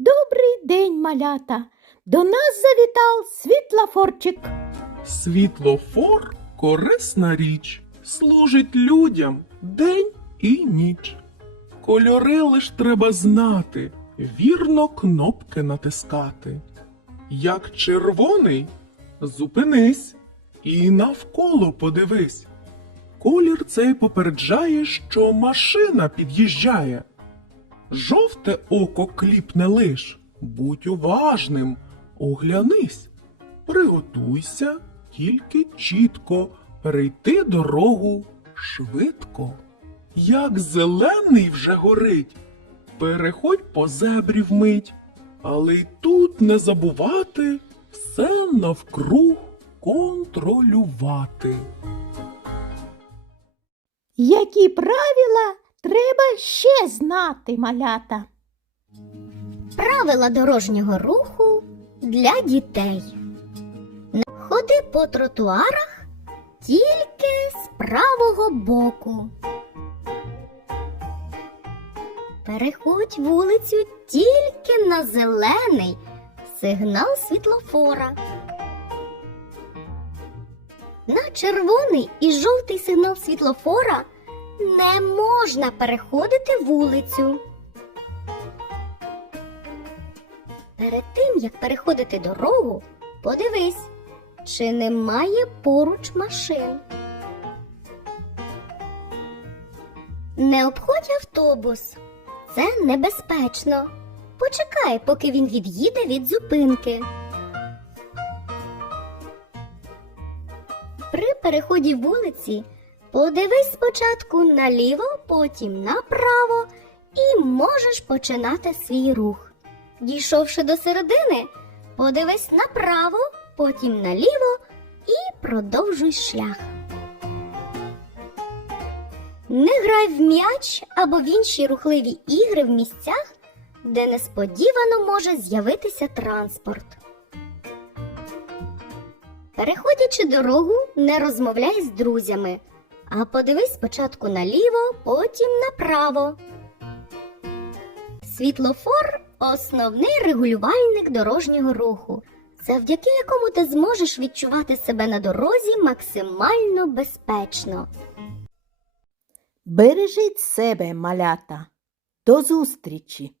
Добрий день, малята. До нас завітав світлофорчик. Світлофор корисна річ, служить людям день і ніч. Кольори лиш треба знати, вірно кнопки натискати. Як червоний, зупинись і навколо подивись. Колір цей попереджає, що машина під'їжджає. Жовте око кліпне лиш, будь уважним, оглянись. Приготуйся тільки чітко перейти дорогу швидко. Як зелений вже горить, переходь по зебрі вмить, але й тут не забувати все навкруг контролювати. Які правила треба ще знати, малята? Правила дорожнього руху для дітей. Ходи по тротуарах тільки з правого боку. Переходь вулицю тільки на зелений сигнал світлофора. На червоний і жовтий сигнал світлофора не можна переходити вулицю. Перед тим, як переходити дорогу, подивись, чи немає поруч машин. Не обходь автобус. Це небезпечно. Почекай, поки він від'їде від зупинки. При переході вулиці подивись спочатку наліво, потім направо і можеш починати свій рух. Дійшовши до середини, подивись направо, потім наліво і продовжуй шлях. Не грай в м'яч або в інші рухливі ігри в місцях, де несподівано може з'явитися транспорт. Переходячи дорогу, не розмовляй з друзями, а подивись спочатку наліво, потім направо. Світлофор основний регулювальник дорожнього руху, завдяки якому ти зможеш відчувати себе на дорозі максимально безпечно. Бережіть себе, малята. До зустрічі!